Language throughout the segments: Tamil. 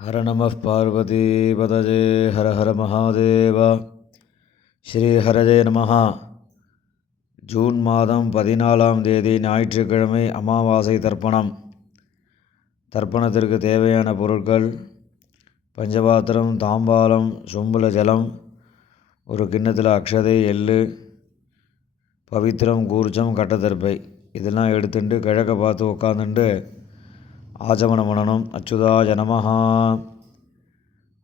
ஹர நம பார்வதி பதஜே ஹர ஹர மகாதேவா. ஸ்ரீஹரஜே நமஹா. ஜூன் மாதம் 14ஆம் தேதி ஞாயிற்றுக்கிழமை அமாவாசை தர்ப்பணம். தர்ப்பணத்திற்கு தேவையான பொருட்கள்: பஞ்சபாத்திரம், தாம்பாலம், சொம்புல ஜலம், ஒரு கிண்ணத்தில் அக்ஷதை, எள்ளு, பவித்திரம், கூர்ச்சம், கட்டத்தர்ப்பை இதெல்லாம் எடுத்துட்டு கிழக்க பார்த்து உட்காந்துட்டு ஆச்சமனம் பண்ணணும். அச்சுதாய நமஹா,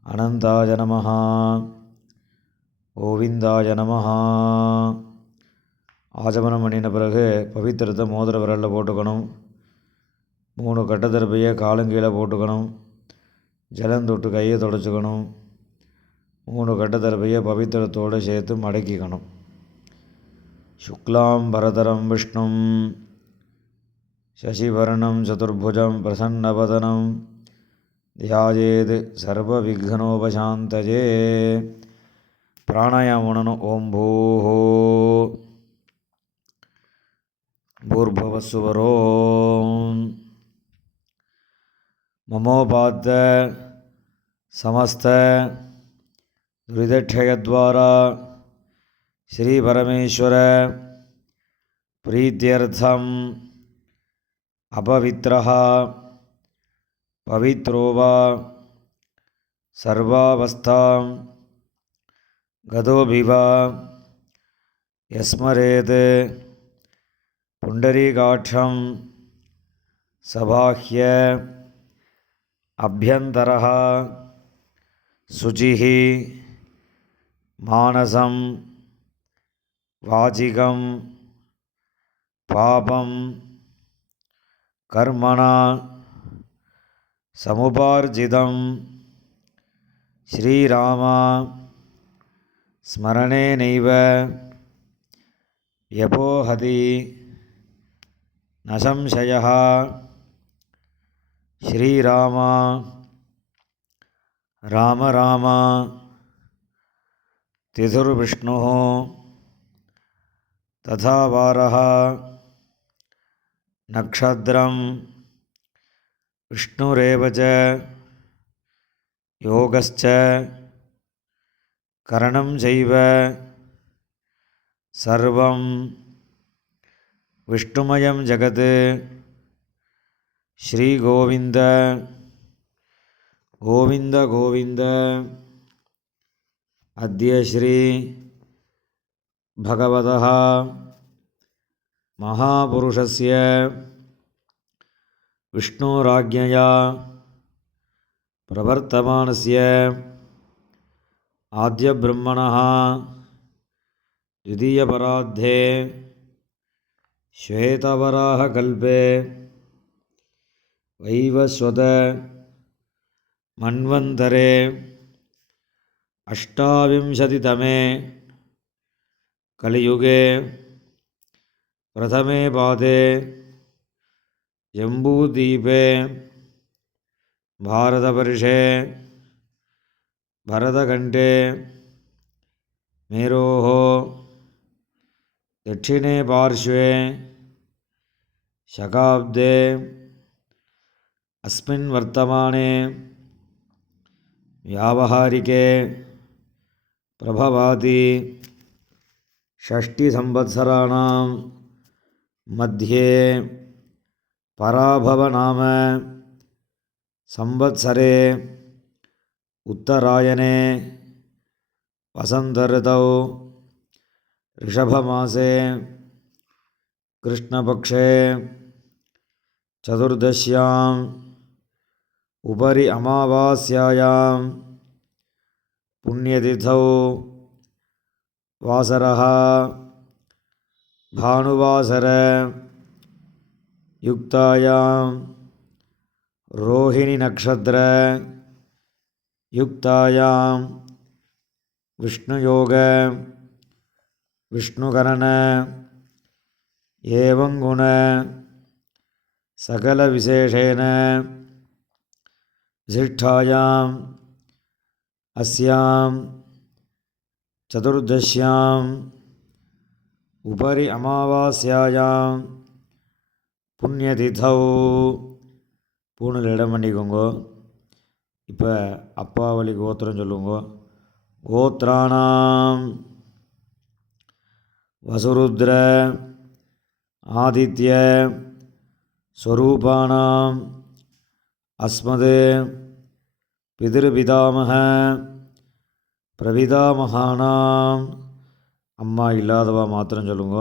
அனந்தாய நமஹா, கோவிந்தாய நமஹா. ஆச்சமனம் பண்ணின பிறகு பவித்திரத்தை மோதிர விரலில் போட்டுக்கணும். 3 கட்டத்தர்ப்பையை காலங்கீழே போட்டுக்கணும். ஜலம் தொட்டு கையை தொடச்சிக்கணும். 3 கட்டத்தர்ப்பையை பவித்திரத்தோடு சேர்த்து மடக்கிக்கணும். சுக்லாம் பரதரம் விஷ்ணும் சசிவர்ணம் சதுர்புஜம் பிரசன்னவதனம் தியாயேத் சர்வ விக்னோபசாந்தயே. பிராணாயாமம் பண்ணணும். ஓம் பூஹோ பூர்பவசுவரோம் மமோபாத்த சமஸ்த துரிதக்ஷயத்வாரா ஸ்ரீ பரமேஸ்வர பிரீத்யர்த்தம் அபவித்ரஹ பவித்ரோ வா சர்வாவஸ்தாம் கதோபிவா யஸ்மரேத் புண்டரீகாட்சம் சபாஹ்ய அப்யந்தரஹ சுசிஹி மானசம் வாசிகம் பாபம் கர்மணா சமுபார்ஜிதம் ஸ்ரீராமா ஸ்மரணேனைவ யபோஹதி ந சம்சயः. ஸ்ரீராமா ராம ராம திதுர்விஷ்ணுः ததா வாரः நக்ஷத்ரம் விஷ்ணுரேவ ச யோகஸ்ச கரணம் சைவ சர்வம் விஷ்ணுமயம் ஜகத். ஸ்ரீ கோவிந்த கோவிந்த கோவிந்த. அத்ய ஸ்ரீ பகவதः மகாபுருஷஸ்ய விஷ்ணுராஜ்ஞயா பிரவர்த்தமானஸ்ய ஆத்யபிரம்மணः த்விதீயபரார்த்தே ஸ்வேதவராஹகல்பே வைவஸ்வத மன்வந்தரே அஷ்டாவிம்சதிதமே கலியுகே பிரதமே பாதே ஜம்பூதீபே பாரதவர்ஷே பரதகண்டே மேரோः தட்சிணே பார்ஷ்வே சகாப்தே அஸ்மின் வர்த்தமானே வியாவஹாரிகே பிரபவாதி ஷஷ்டி சம்வத்சராணாம் மத்தியே பராபவ நாம சம்வத்சரே உத்தராயணே வசந்த ரிதௌ ரிஷபமாசே கிருஷ்ணபக்ஷே சதுர்தஷ்யாம் உபரி அமாவாஸ்யாயாம் புண்ணியதிதௌ வாசரः பானுவாசர யுக்தாயாம் ரோஹிணி நக்ஷத்ர யுக்தாயாம் விஷ்ணுயோக விஷ்ணுகரண ஏவங்குண சகல விசேஷேன விசிஷ்டாயாம் அஸ்யாம் சதுர்தஷ்யாம் உபரி அமாவாஸ்யாயாம் புண்ணியதிதௌ. பூணில் இடம் பண்ணிக்கோங்க. இப்போ அப்பா வழி கோத்திரம் சொல்லுங்க. கோத்ராணாம் வசுருத்ர ஆதித்ய ஸ்வரூபானாம் அஸ்மது பிதிருபிதாமக பிரபிதாமகானாம். அம்மா இல்லாதவா மாத்திரம் சொல்லுங்க.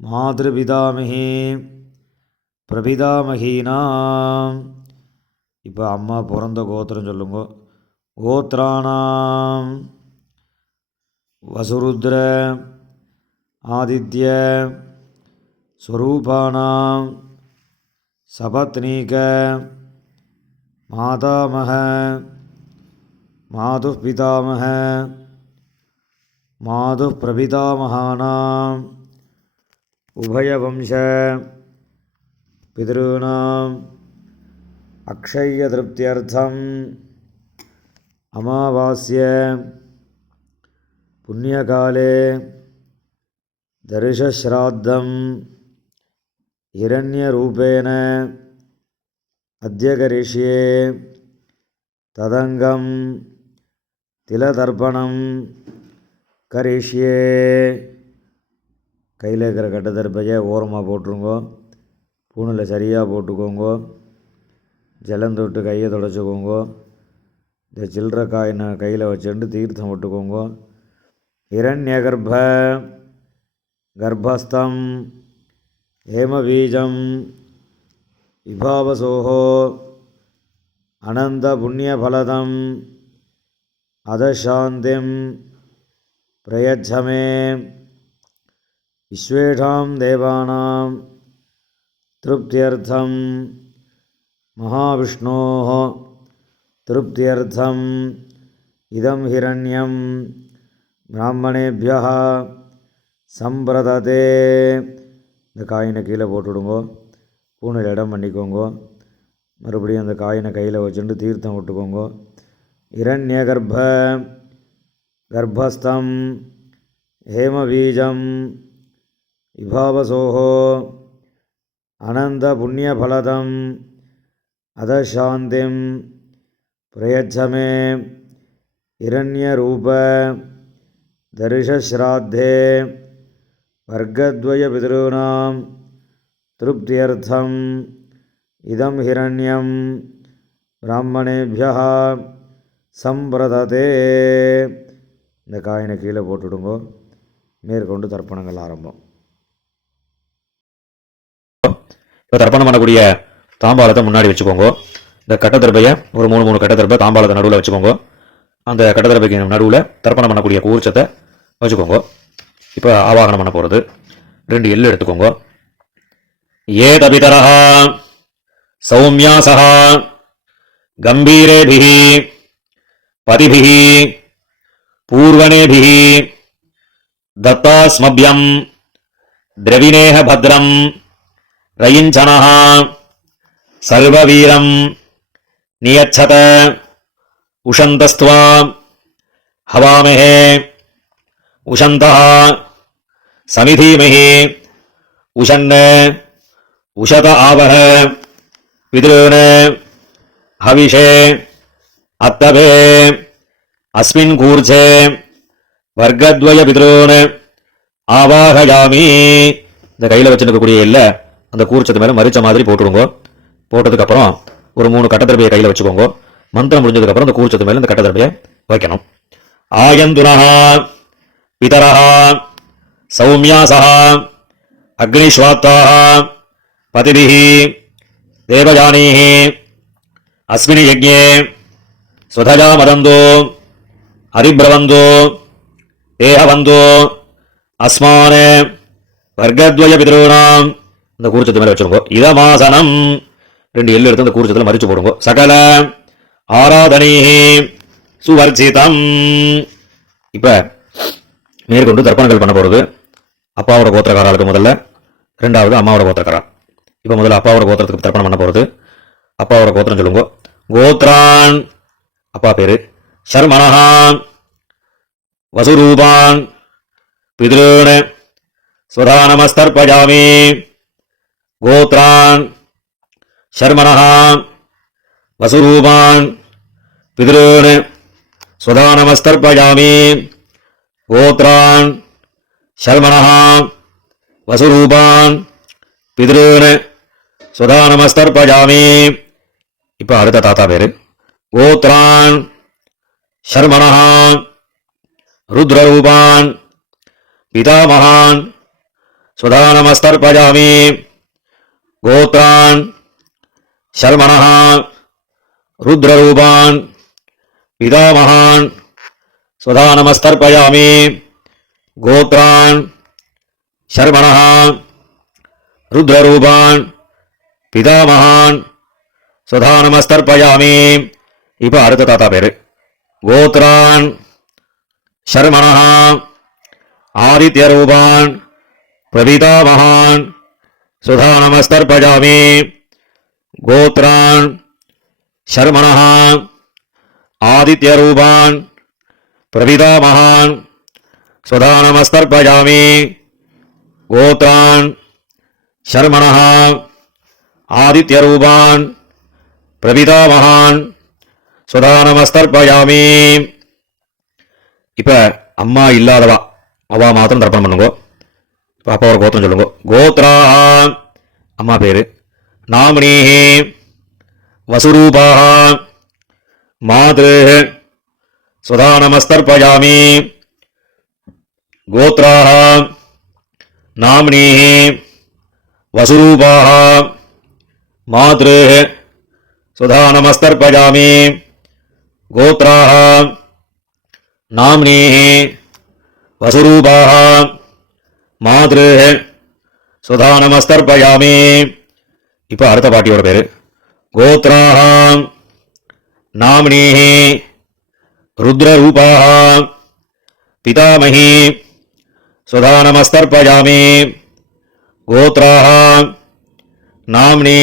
மாதிருபிதாமகி பிரபிதாமகீனாம். இப்போ அம்மா பிறந்த கோத்திரம் சொல்லுங்க. கோத்ராணாம் வசுருத்ர ஆதித்ய ஸ்வரூபானாம் சபத்னீக மாதாமக மாதுபிதாமக மாது பிரபிதாமகானாம் உபயவம்ச பிதॄணாம் அக்ஷய திருப்தியர்த்தம் அமாவாஸ்ய புண்ணியகாலே தரிசஸ்ராத்தம் இரண்யரூபேண அத்ய கரிஷ்யே ததங்கம் திலதர்ப்பணம் கரிஷ்யே. கையில் இருக்கிற கட்டத்தர்ப்பையை ஓரமாக போட்டுருங்கோ. பூணில் சரியாக போட்டுக்கோங்கோ. ஜலம் தொட்டு கையை தொடச்சிக்கோங்கோ. இந்த சில்லற காயினை கையில் வச்சுட்டு தீர்த்தம் விட்டுக்கோங்கோ. இரண்யகர்ப்ப கர்ப்பஸ்தம் ஹேமபீஜம் விபாவசோஹோ அனந்த புண்ணியபலதம் அதசாந்திம் பிரயச்சமே. விஸ்வேஷாம் தேவானாம் திருப்தியர்த்தம் மகாவிஷ்ணோः திருப்தியர்த்தம் இதம் ஹிரண்யம் பிராமணேபியः சம்பிரததே. இந்த காயினை கீழே போட்டுவிடுங்கோ. பூனையில் இடம் பண்ணிக்கோங்கோ. மறுபடியும் அந்த காயினை கையில் வச்சுட்டு தீர்த்தம் விட்டுக்கோங்கோ. இரண்யகர்ப்ப கர்ப்பஸ்தம் ஹேமபீஜம் விபாவசோஹோ அனந்த புண்ணியபலதம் அதசாந்திம் பிரயச்சமே. இரண்யரூப தரிசஸ்ராத்தே வர்க்கத்வய பிதॄணாம் திருப்தியர்த்தம் இதம் ஹிரண்யம் பிராமணேபியः சம்பிரததே. இந்த காயினை கீழே போட்டுவிடுங்கோ. மேற்கொண்டு தர்ப்பணங்கள் ஆரம்பம். இப்போ தர்ப்பணம் பண்ணக்கூடிய தாம்பாளத்தை முன்னாடி வச்சுக்கோங்க. இந்த கட்டத்தர்பையை ஒரு 3 கட்டத்தர்பை தாம்பாளத்தை நடுவில் வச்சுக்கோங்க. அந்த கட்டத்தர்பைக்கு நடுவில் தர்ப்பணம் பண்ணக்கூடிய கூர்ச்சத்தை வச்சுக்கோங்க. இப்போ ஆவாகனம் பண்ண போகிறது. 2 எள்ளு எடுத்துக்கோங்க. ஏதபிதரஹ சௌமியாசஹ கம்பீரேபிஹி பதிபிஹி பூர்வணேபிஹி தத்தாஸ்மப்யம் திரவிணேஹ பத்ரம் ரயிஞ்சனஹ சர்வவீரம் நியச்சத உஷந்தஸ்த்வா ஹவாமஹே உஷந்தஹ சமிதீமஹி உஷன்ன உஷத ஆவஹ பிதॄண ஹவிஷே அத்தபே அஸ்மின் கூர்ச்சே வர்க்கத்வய பிதॄண ஆவாஹயாமி. இந்த கையில் வச்சுருக்கக்கூடிய இல்லை அந்த கூர்ச்சத்து மேலே மரிச்ச மாதிரி போட்டுடுங்க. போட்டதுக்கப்புறம் ஒரு 3 கட்டத்தர்பையை கையில் வச்சுக்கோங்க. மந்திரம் முடிஞ்சதுக்கப்புறம் அந்த கூர்ச்சத்து மேலே இந்த கட்டத்தர்பையை வைக்கணும். ஆயந்துனஹ பிதரஹ சௌமியாசஹ அக்னிஸ்வாத்தாஹ பதிபிஹி தேவயானீஹி அஸ்மின் யஜ்ஞே ஸ்வதஜா மதந்தோ அதிப்ரவந்தோ தேஹவந்தோ அஸ்மான வர்க்கத்வய பிதॄணாம். இந்த கூர்ச்சத்து மேலே வச்சுருங்க. இதமாசனம் 2 எள்ளு எடுத்து அந்த கூர்ச்சத்தில் மறிச்சு போடுங்க. சகல ஆராதனீஹி சுவர்ச்சிதம். இப்போ மேற்கொண்டு தர்ப்பணங்கள் பண்ண போகிறது. அப்பாவோட கோத்திரக்காரர்களுக்கு முதல்ல, 2வது அம்மாவோட கோத்திரக்காரா. இப்போ முதல்ல அப்பாவோட கோத்திரத்துக்கு தர்ப்பணம் பண்ண போகிறது. அப்பாவோட கோத்திரம் சொல்லுங்க. கோத்ரான் அப்பா பேரு சர்மணஹான் வசுரூபான் பிதॄண ஸ்வதானமஸ்தர்ப்பயாமி. கோத்ரான் சர்மணஹான் வசுரூபான் பிதॄன் ஸ்வதா நமஸ்தர்ப்பயாமி கோத்ரான் ஷர்மணः வசுரூபான் பிதॄன் ஸ்வதா நமஸ்தர்ப்பயாமி. இப்போ அடுத்த தாத்தா பேரு கோத்ரான் ஷர்மணः ருத்ரரூபான் பிதாமகான் ஸ்வதா நமஸ்தர்ப்பயாமி கோத்ரான் ஷர்மணः ருத்ரரூபான் பிதாமகான் ஸ்வதா நமஸ்தர்ப்பயாமி கோத்ரான் ஷர்மணः ருத்ரரூபான் பிதாமகான் ஸ்வதா நமஸ்தர்ப்பயாமி. இப்போ அடுத்த தாத்தா பேரு கோத்ரான் ஷர்மணः ஆதித்யரூபான் பிரபிதாமகான் ஸ்வதா நமஸ்தர்ப்பயாமி கோத்ரான் ஷர்மணः ஆதித்யரூபான் பிரபிதாமகான் ஸ்வதா நமஸ்தர்ப்பயாமி கோத்ரான் ஷர்மணः ஆதித்யரூபான் பிரபிதாமகான் ஸ்வதா நமஸ்தர்ப்பயாமி. இப்ப அம்மா இல்லாதவா அவா மாத்திரம் தர்ப்பணம் பண்ணுங்க. இப்போ அப்பா ஒரு கோத்திரம் சொல்லுங்க. கோத்ரா அம்மா பேரு நாமினி வசுரூபா மாத்ரு ஸ்வதா நமஸ்தர்ப்பயாமி கோத்ரா நாமினி வசுரூபா மாத்ரு ஸ்வதா நமஸ்தர்ப்பயாமி கோத்ரா நாமினி வசுரூபா மாத்ரு ஸ்வதா நமஸ்தர்ப்பயாமி. இப்போ அடுத்த பாட்டியோட பேரு கோத்ரா நாமினி ருத்ரரூபா பிதாமகி ஸ்வதா நமஸ்தர்ப்பயாமி கோத்ரா நாமினி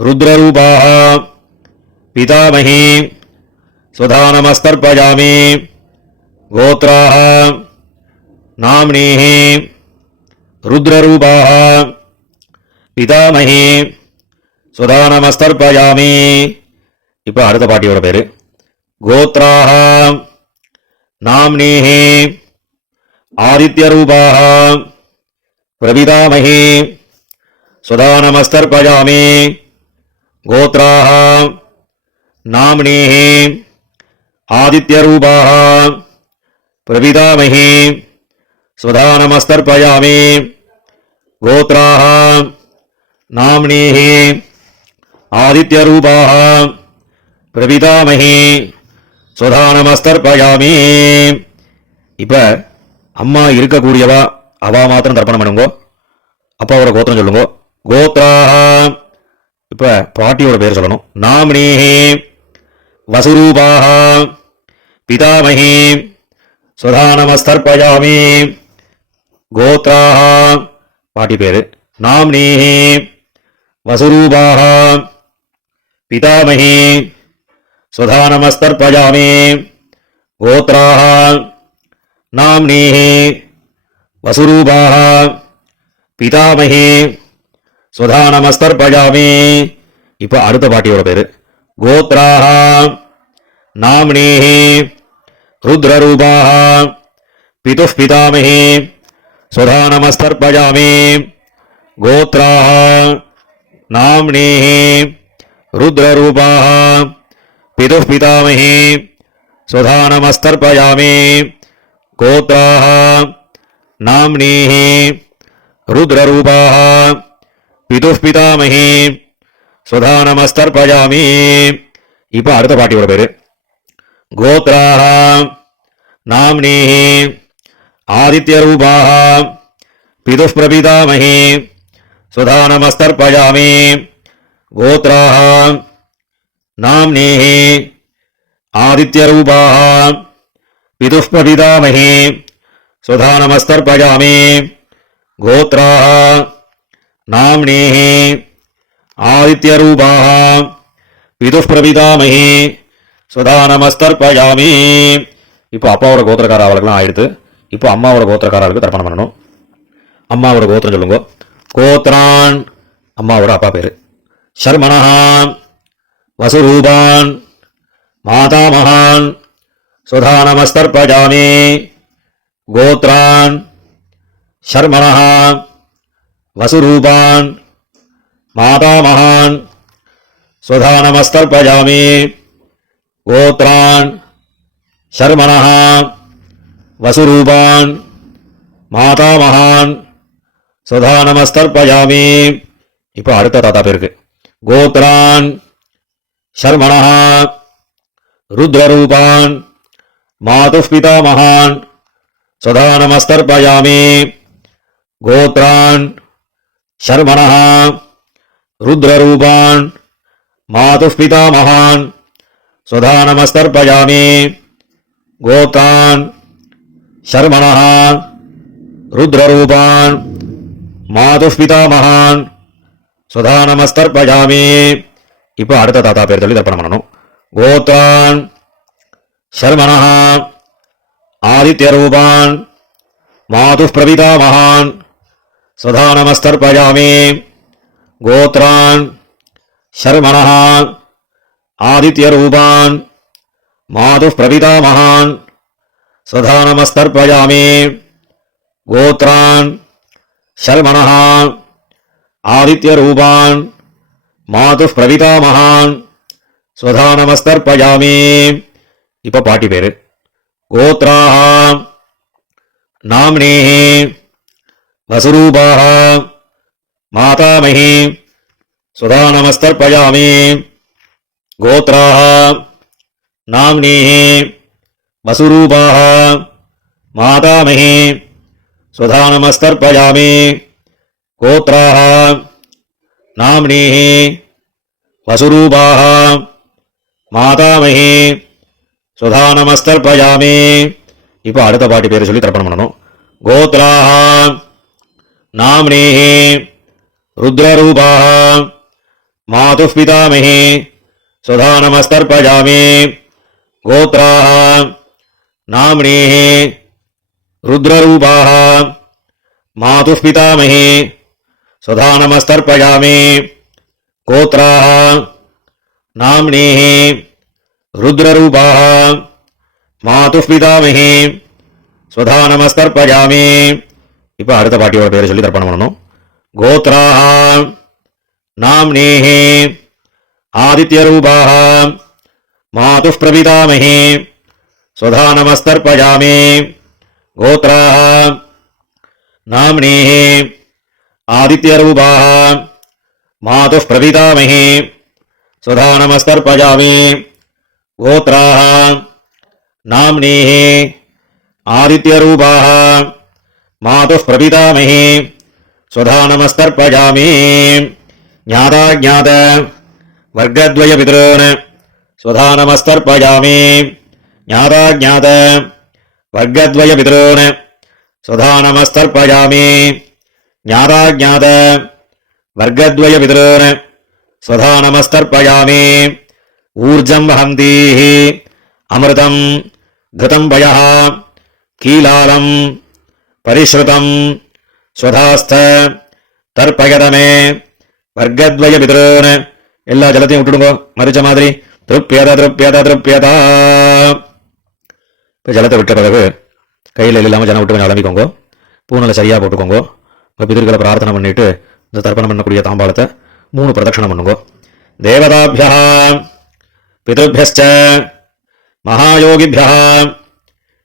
ருத்ரரூபா பிதாமகி ஸ்வதா நமஸ்தர்ப்பயாமி கோத்ரா நாமினி ருத்ரரூபா பிதாமகி ஸ்வதா நமஸ்தர்ப்பயாமி. இப்போ அடுத்த பாட்டியோட பேரு கோத்ரா நாமினி ஆதித்யரூபா பிரபிதாமகி ஸ்வதா நமஸ்தர்ப்பயாமி கோத்ரா நாமினி ஆதித்யரூபா பிரபிதாமகி ஸ்வதா நமஸ்தர்ப்பயாமி கோத்ரா நாமினி ஆதித்யரூபா பிரபிதாமகி ஸ்வதா நமஸ்தர்ப்பயாமி. இப்ப அம்மா இருக்கக்கூடியவா அவா மாத்திரம் தர்ப்பணம் பண்ணுங்க. அப்பாவோட கோத்திரம் சொல்லுங்க. கோத்ரா இப்ப பாட்டியோட பேர் சொல்லணும். நாமினி வசுரூபா பிதாமகி ஸ்வதா நமஸ்தர்ப்பயாமி கோத்ரா பாட்டி பேரு நாமினி வசுரூபா பிதாமகி ஸ்வதா நமஸ்தர்ப்பயாமி கோத்ரா நாமினி வசுரூபா பிதாமகி ஸ்வதா நமஸ்தர்ப்பயாமி. இப்போ அடுத்த பாட்டியோட பேரு கோத்ரா நாமினி ருத்ரரூபா பிதுः பிதாமகி ஸ்வதா நமஸ்தர்ப்பயாமி கோத்ரா நாமினி ருத்ரரூபா பிதுः பிதாமகி ஸ்வதா நமஸ்தர்ப்பயாமி கோத்ரா நாமினி ருத்ரரூபா பிதுः பிதாமகி ஸ்வதா நமஸ்தர்ப்பயாமி. இப்போ அடுத்த பாட்டியோட பேரு கோத்ரா நாமினி ஆதித்யரூபா பிதுः பிரபிதாமகி ஸ்வதா நமஸ்தர்ப்பயாமி கோத்ரா நாமினி ஆதித்யரூபா பிதுः பிரபிதாமகி ஸ்வதா நமஸ்தர்ப்பயாமி கோத்ரா நாமினி ஆதித்யரூபா பிதுः பிரபிதாமகி ஸ்வதா நமஸ்தர்ப்பயாமி. இப்போ அப்பாவோட கோத்திரக்கார அவளுக்குலாம் ஆயிடுத்து. இப்போ அம்மாவோட கோத்திரக்காரர்களுக்கு தர்ப்பணம் பண்ணணும். அம்மாவோட கோத்திரம் சொல்லுங்க. கோத்ரான் அம்மாவோட அப்பா பேரு ஷர்மணः வசுரூபான் மாதாமகான் சுதானமஸ்தர்ப்பஜாமி கோத்ரான் ஷர்மணः வசுரூபான் மாதாமகான் சுதானமஸ்தர்ப்பஜாமி கோத்ரான் ஷர்மணः வசுரூபான் மாதாமகான் சுதானமஸ்தர்ப்பஜாமி. இப்போ அடுத்த தாத்தா பேருக்கு கோத்ரான் ஷர்மணः ருத்ரரூபான் மாதுः பிதாமகான் சுதானமஸ்தர்ப்பயாமி. கோத்ரான் ஷர்மணः ருத்ரரூபான் மாதுः பிதாமகான் சுதானமஸ்தர்ப்பயாமி. கோத்ரான் ஷர்மணः ருத்ரரூபான் மாதுः பிதாமகான் சுதானமஸ்தர்ப்பயாமி. இப்போ அடுத்த தாத்தா பேர் சொல்லி தர்ப்பணம் பண்ணணும். கோத்ரான் ஷர்மணः ஆதித்யரூபான் மாதுः பிரபிதாமகான் சுதானமஸ்தர்ப்பயாமி. கோத்ரான் ஷர்மணः ஆதித்யரூபான் மாதுः பிரபிதாமகான் சுதானமஸ்தர்ப்பயாமி. கோத்ரான் ஷர்மணः ஆதித்யரூபான் மாதுः பிரபிதாமகான் சுதானமஸ்தர்ப்பயாமி. இப்ப பாட்டி பேரு கோத்ராஹ நாம்னேஹ வசுரூபாஹ மாதாமஹி சுதானமஸ்தர்ப்பயாமி. கோத்ராஹ நாம்னேஹ வசுரூபாஹ மாதாமஹி சுதானமஸ்தர்ப்பயாமி. கோத்ராஹ நாம்னேஹ வசுரூபாஹ மாதாமஹி சுதானமஸ்தர்ப்பயாமி. இப்போ அடுத்த பாட்டி பேர் சொல்லி தர்ப்பணம் பண்ணணும். கோத்ராஹ நாம்னேஹ ருத்ரரூபாஹ மாதுः பிதாமஹி சுதானமஸ்தர்ப்பயாமி. கோத்ராஹ நாம்னேஹ ருத்ரரூபாஹ மாதுः பிதாமஹி சுதானமஸ்தர்ப்பயாமி. கோத்ராஹ நாம்னேஹ ருத்ரரூபாஹ மாதுः பிதாமஹி சுதானமஸ்தர்ப்பயாமி. இப்போ அடுத்த பாட்டியோட பேரை சொல்லி தர்ப்பணம் பண்ணணும். கோத்ராஹ நாம்னேஹ ஆதித்யரூபாஹ மாதுः பிரபிதாமஹி சுதானமஸ்தர்ப்பயாமி. கோத்ராஹ நாம்னேஹ ஆதித்யரூபாஹ மாதுः பிரபிதாமஹி சுதானமஸ்தர்ப்பயாமி. கோத்ராஹ நாம்னேஹ ஆதித்யரூபாஹ மாதுः பிரபிதாமஹி சுதானமஸ்தர்ப்பயாமி. ஞாதாஜ்ஞாத வர்க்கத்வய பிதॄன் சுதானமஸ்தர்ப்பயாமி. ஞாதாஜ்ஞாத வர்க்கத்வய பிதॄன் சுதானமஸ்தர்ப்பயாமி. ஞாதாஜ்ஞாத வர்க்கத்வய பிதॄன் சுதானமஸ்தர்ப்பயாமி. ஊர்ஜம் வஹந்தீஹ அமிர்தம் கிருதம் வயः கீலாலம் பரிஸ்ருதம் ஸ்வதாஸ்த தர்ப்பயதமே வர்க்கத்வய பிதॄன். எல்லா ஜலத்தையும் விட்டுடுங்க மறிச்ச மாதிரி. திருப்யத திருப்யத திருப்யதா. இப்போ ஜலத்தை விட்ட பிறகு கையில் இல்லாமல் ஜலம் விட்டு கொஞ்சம் அலம்பிக்கோங்க. பூனலை சரியாக போட்டுக்கோங்க. உங்கள் பிதர்களை பிரார்த்தனை பண்ணிட்டு இந்த தர்ப்பணம் பண்ணக்கூடிய தாம்பாளத்தை 3 பிரதட்சணம் பண்ணுங்க. தேவதாபியா பிதృभ्यश्च மகாயோகிभ्यः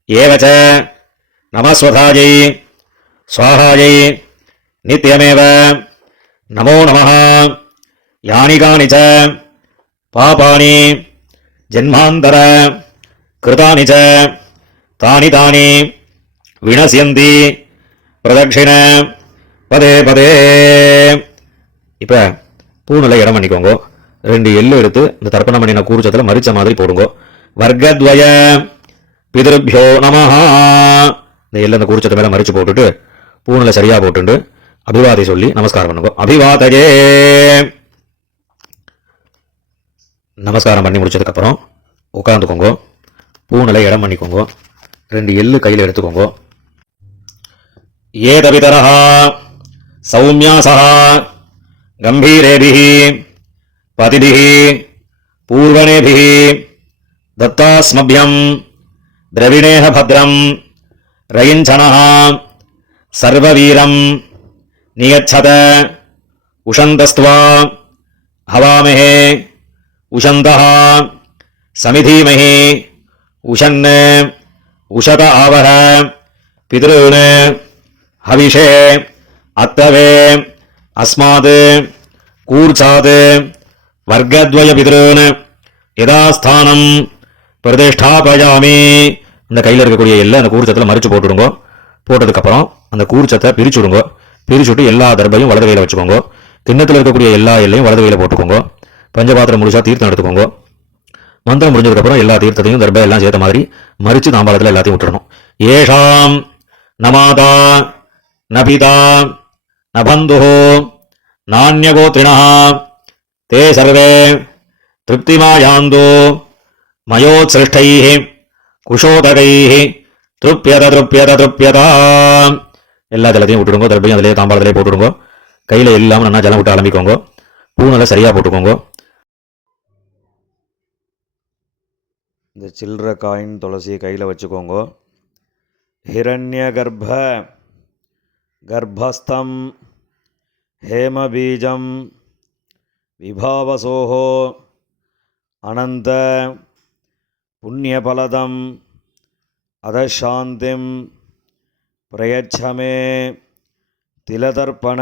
ஏவச்ச நமஸ்வதாயை ஸ்வாஹாயை நித்யமேவ நமோ நமः. யானி கானி ச பாபானி ஜன்மாந்தர கிருதானி ச தானி தானி வினசியந்தி பிரதட்சிண பதே பதே. இப்போ பூனலை இடம் பண்ணிக்கோங்க. 2 எள்ளு எடுத்து இந்த தர்ப்பணம் பண்ணின கூர்ச்சத்தில் மரிச்ச மாதிரி போடுங்க. வர்க்கத்வய பிதృभ्यो நமஹ. இந்த எள்ளு அந்த கூர்ச்சத்தை மேலே மறிச்சு போட்டுட்டு பூனலை சரியா போட்டுண்டு அபிவாதை சொல்லி நமஸ்காரம் பண்ணுங்க. அபிவாதையே. நமஸ்காரம் பண்ணி முடிச்சதுக்கு அப்புறம் உட்காந்துக்கோங்க. பூனலை இடம் பண்ணிக்கோங்க. 2 எள்ளு கையில் எடுத்துக்கோங்க. ஏதபிதரஹ சௌமியாசஹ கம்பீரேபிஹ பதிபிஹ பூர்வணேபிஹ दत्तास्मभ्यं द्रविणेह भद्रं रयिञ्चनः सर्ववीरं नियच्छत उषन्तस्त्वा हवामहे उषन्तः समिधीमहि उषन् उषत आवह पितॄन् हविषे अत्तवे अस्मात् कूर्चात् वर्गद्वय पितॄन् யதாஸ்தானம் பிரதிஷ்டாபயாமி. இந்த கையில் இருக்கக்கூடிய எல்லாம் அந்த கூர்ச்சத்தில் மறிச்சு போட்டுடுங்க. போட்டதுக்கப்புறம் அந்த கூர்ச்சத்தை பிரிச்சுடுங்க. பிரிச்சுட்டு எல்லா தர்பையும் வலது கையில் வச்சுக்கோங்க. கிண்ணத்தில் இருக்கக்கூடிய எல்லா எல்லையும் வலது கையில் போட்டுக்கோங்க. பஞ்சபாத்திரம் முடிச்சா தீர்த்தம் எடுத்துக்கோங்க. மந்திரம் முடிஞ்சதுக்கப்புறம் எல்லா தீர்த்தத்தையும் தர்பை எல்லாம் சேர்த்த மாதிரி மறிச்சு தாம்பாளத்தில் எல்லாத்தையும் விட்டுடணும். ஏஷாம் நமாதா நபிதா நபந்து நானியகோத்ரிணா தே சர்வே திருப்திமாயாந்தோ மயோத்ஸ்ருஷ்டைः குஷோதகைः திருப்யத திருப்யத திருப்யதா. எல்லா ஜலத்தையும் விட்டுடுங்க. தர்பையும் அதிலே தாம்பாளத்திலே போட்டுடுங்க. கையில் எல்லாம் நல்லா ஜலம் விட்டு ஆரம்பிக்கோங்க. பூனலை சரியாக போட்டுக்கோங்க. இந்த சில்லற காயின் துளசியை கையில் வச்சுக்கோங்க. ஹிரண்ய கர்ப்பஸ்தம் ஹேமபீஜம் விபாவசோஹோ அனந்த புண்ணியபலதம் அதசாந்திம் பிரயச்சமே திலதர்ப்பண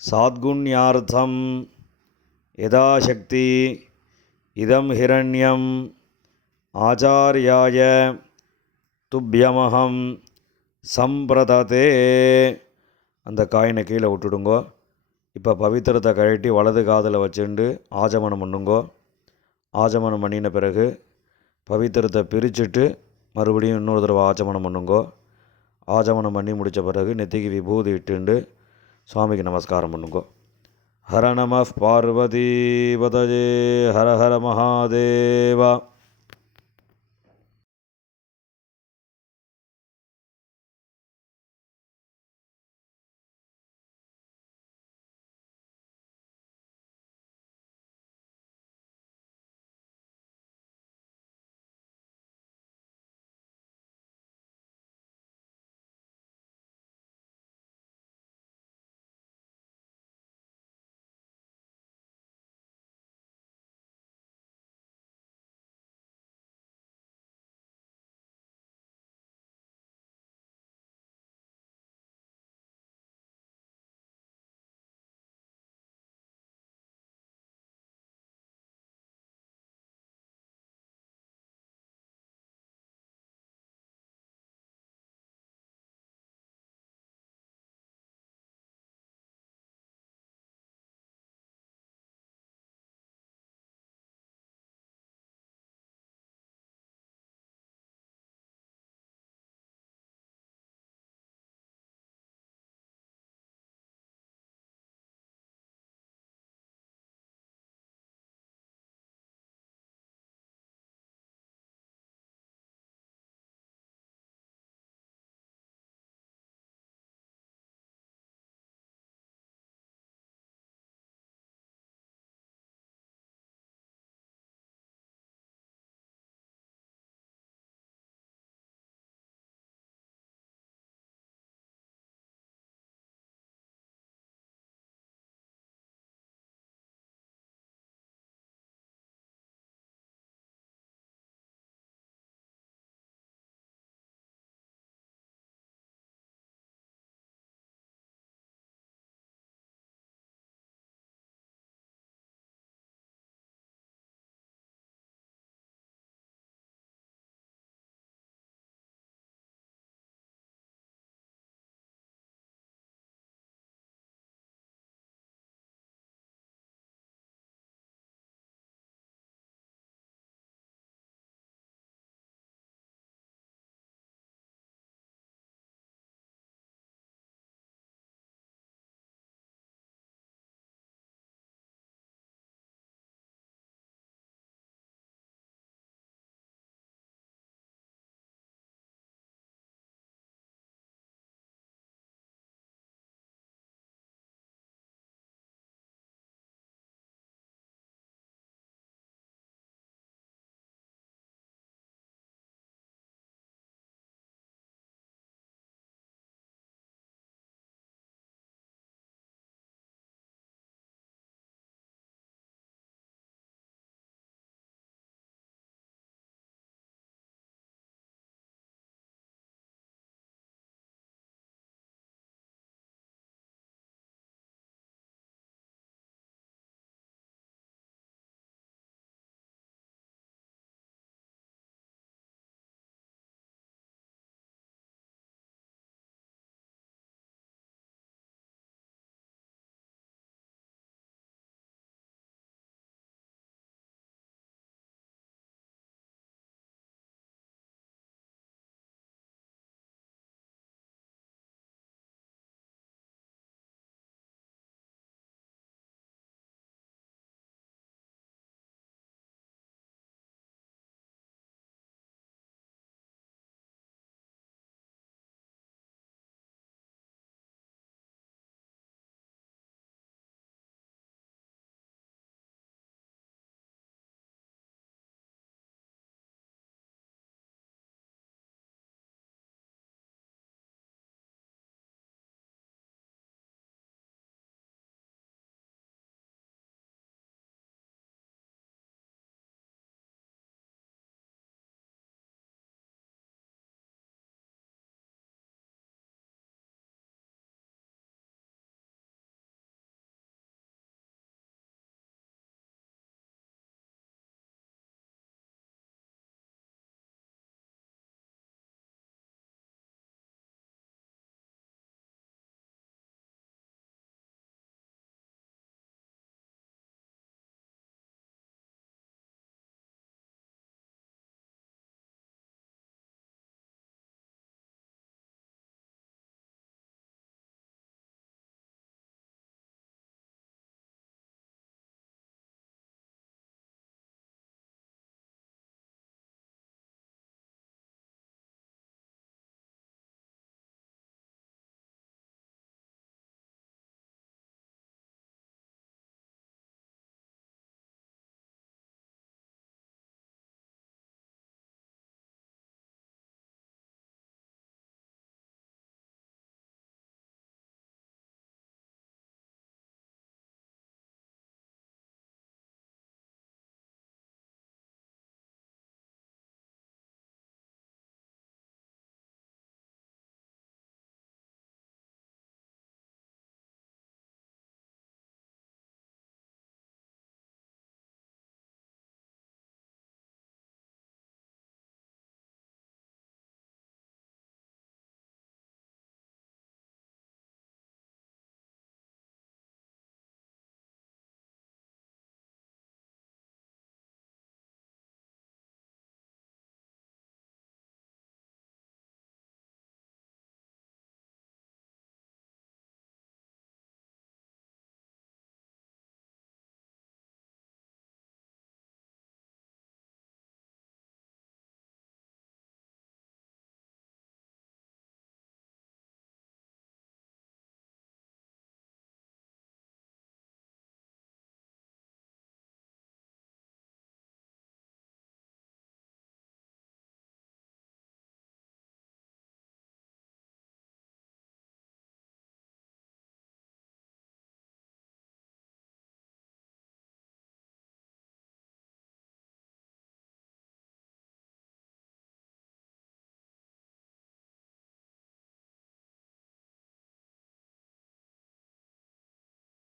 சாத்குண்யார்த்தம் யதாசக்தி இதம் ஹிரண்யம் ஆச்சார்யாய துப்யமஹம் சம்பிரததே. அந்த காயினை கீழே விட்டுடுங்கோ. இப்போ பவித்திரத்தை கழட்டி வலது காதில் வச்சுண்டு ஆஜமனம் பண்ணுங்கோ. ஆஜமனம் பண்ணின பிறகு பவித்திரத்தை பிரிச்சுட்டு மறுபடியும் இன்னொரு தடவை ஆச்சமனம் பண்ணுங்கோ. ஆச்சமனம் பண்ணி முடித்த பிறகு நெத்திக்கு விபூதி இட்டுண்டு சுவாமிக்கு நமஸ்காரம் பண்ணுங்கோ. ஹர நம பார்வதி பதஜே ஹர ஹர மகாதேவா.